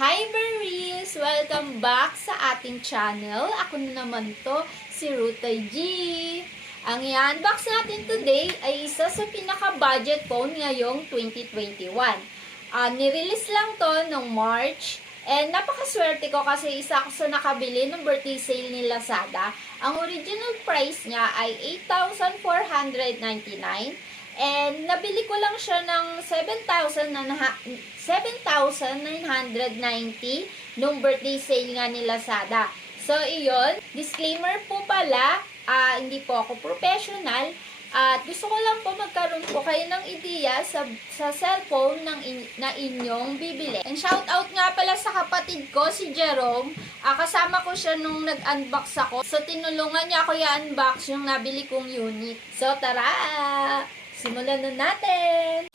Hi Berries! Welcome back sa ating channel. Ako na naman to, si Rutay G. Ang i-unbox natin today ay isa sa pinaka-budget phone ngayong 2021. Nirelease lang to noong March. And napakaswerte ko kasi isa ako sa nakabili ng birthday sale ni Lazada. Ang original price niya ay 8,499. And nabili ko lang siya ng 7,990 nung birthday sale nga ni Lazada. So, iyon. Disclaimer po pala, hindi po ako professional. At gusto ko lang po magkaroon po kayo ng ideya sa cellphone na inyong bibili. And shout out nga pala sa kapatid ko, si Jerome. Kasama ko siya nung nag-unbox ako. So, tinulungan niya ako i-unbox yung nabili kong unit. So, tara! Simulan na natin!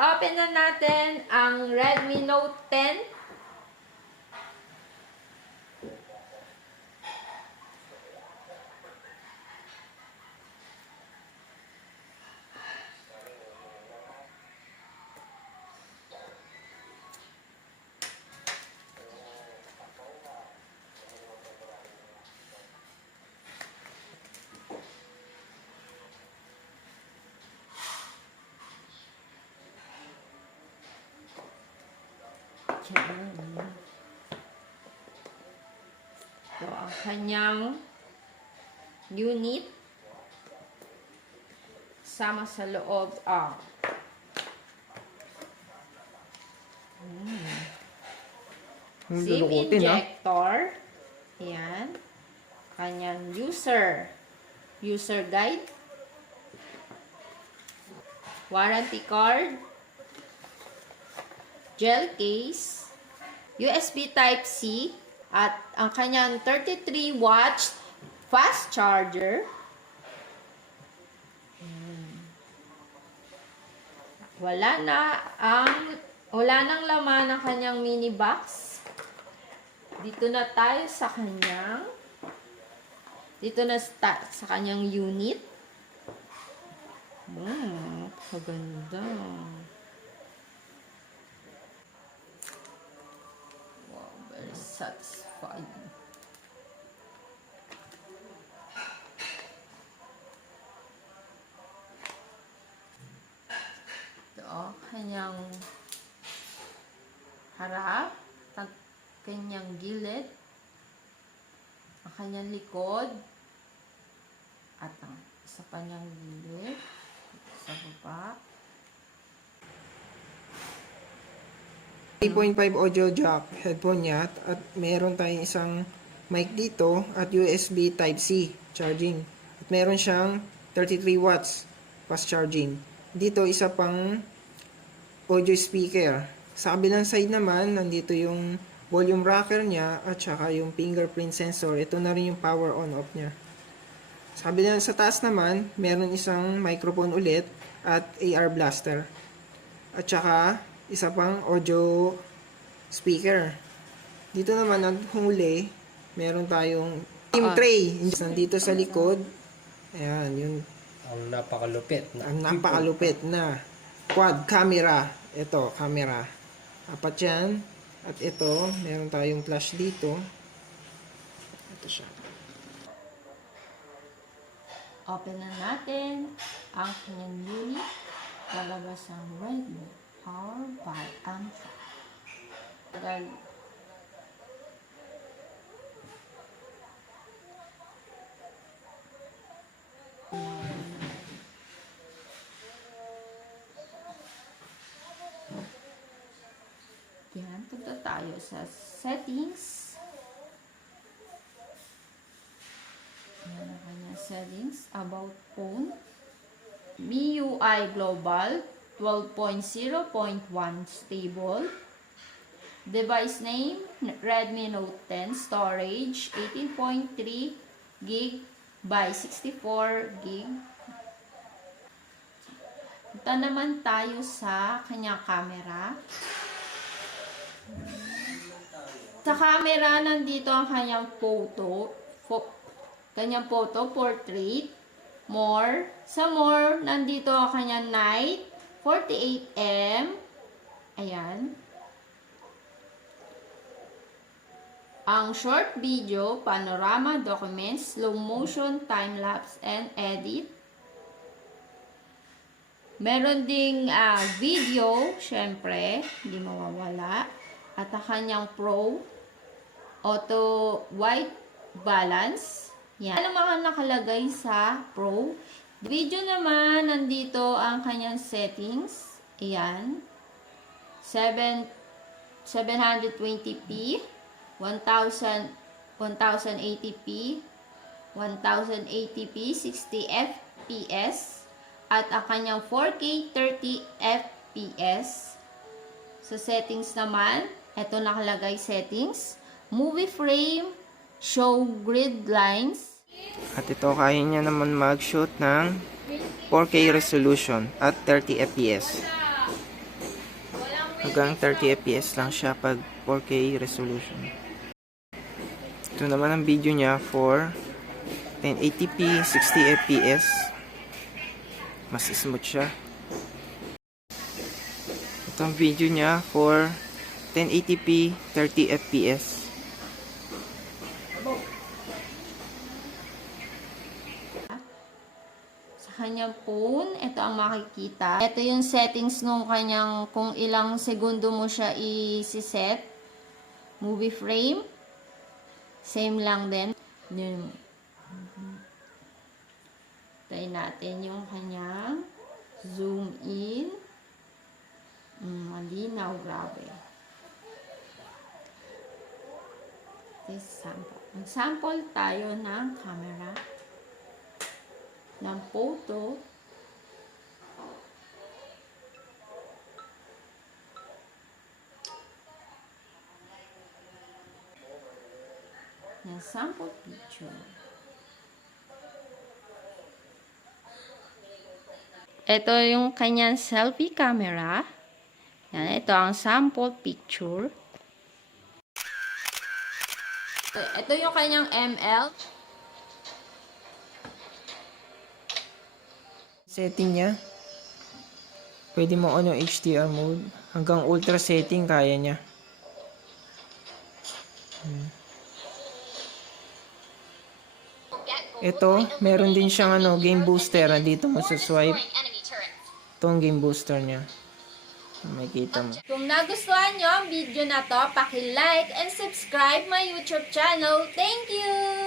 Open na natin ang Redmi Note 10. So, ang kanyang unit sama sa loob SIM injector. Ayan. Kanyang user guide, warranty card, gel case, USB Type-C, at ang kanyang 33 watts fast charger. Wala nang laman ng kanyang mini box. Dito na tayo sa kanyang unit. Maganda. Very satisfied. Ito, kanyang harap, at kanyang gilid, ang kanyang likod, at ang isa pa niyang gilid, sa baba. 3.5 audio jack headphone niya at meron tayong isang mic dito at USB Type-C charging. At meron siyang 33 watts fast charging. Dito isa pang audio speaker. Sa kabilang side naman, nandito yung volume rocker niya at saka yung fingerprint sensor. Ito na rin yung power on off niya. Sa taas naman, meron isang microphone ulit at AR blaster. At saka isa pang audio speaker. Dito naman ang huli, meron tayong SIM tray. Nandito sa likod. Ayan, yun. Ang napakalupit na quad camera. Ito, camera. Apat yan. At ito, meron tayong flash dito. Ito siya. Open na natin ang kanyang unit. Lalabas ang Redmi Power by Amtrak. Yan, punta tayo sa settings. Yan ang kanyang settings. About phone. MIUI Global 12.0.1 stable. Device name, Redmi Note 10. Storage, 18.3 gig by 64 gig. Punta naman tayo sa kanyang camera. Sa camera, nandito ang kanyang kanyang photo portrait. More. Sa more, nandito ang kanyang night, 48M. Ayan. Ang short video, panorama, documents, slow motion, time-lapse, and edit. Meron ding video, syempre, hindi mawawala. At ang kanyang Pro, auto white balance. Yan. Ano mga nakalagay sa Pro? Video naman, nandito ang kanyang settings. Ayan. 720p, 1080p, 1080p, 60 fps, at ang kanyang 4K 30 fps. Sa settings naman, ito nakalagay settings, movie frame, show grid lines. At ito, kaya niya naman mag-shoot ng 4K resolution at 30 fps. Hanggang 30 fps lang siya pag 4K resolution. Ito naman ang video niya for 1080p, 60 fps. Mas smooth siya. Ito ang video niya for 1080p, 30 fps. Sa kanyang phone, ito ang makikita. Ito yung settings nung kanyang kung ilang segundo mo siya i-set. Movie frame. Same lang din. Try natin yung kanyang zoom in. Malinaw, grabe. Sample. Mag-sample tayo ng camera, ng photo. Ng sample picture. Ito yung kanyang selfie camera. Yan, ito ang sample picture. Ito yung kanyang ML. Setting niya, pwede mo on yung HDR mode. Hanggang ultra setting kaya niya. Ito, meron din siyang game booster. Dito mo sa swipe. Ito ang game booster niya. Makikita mo. Kung nagustuhan nyo ang video na to, paki-like and subscribe my YouTube channel. Thank you!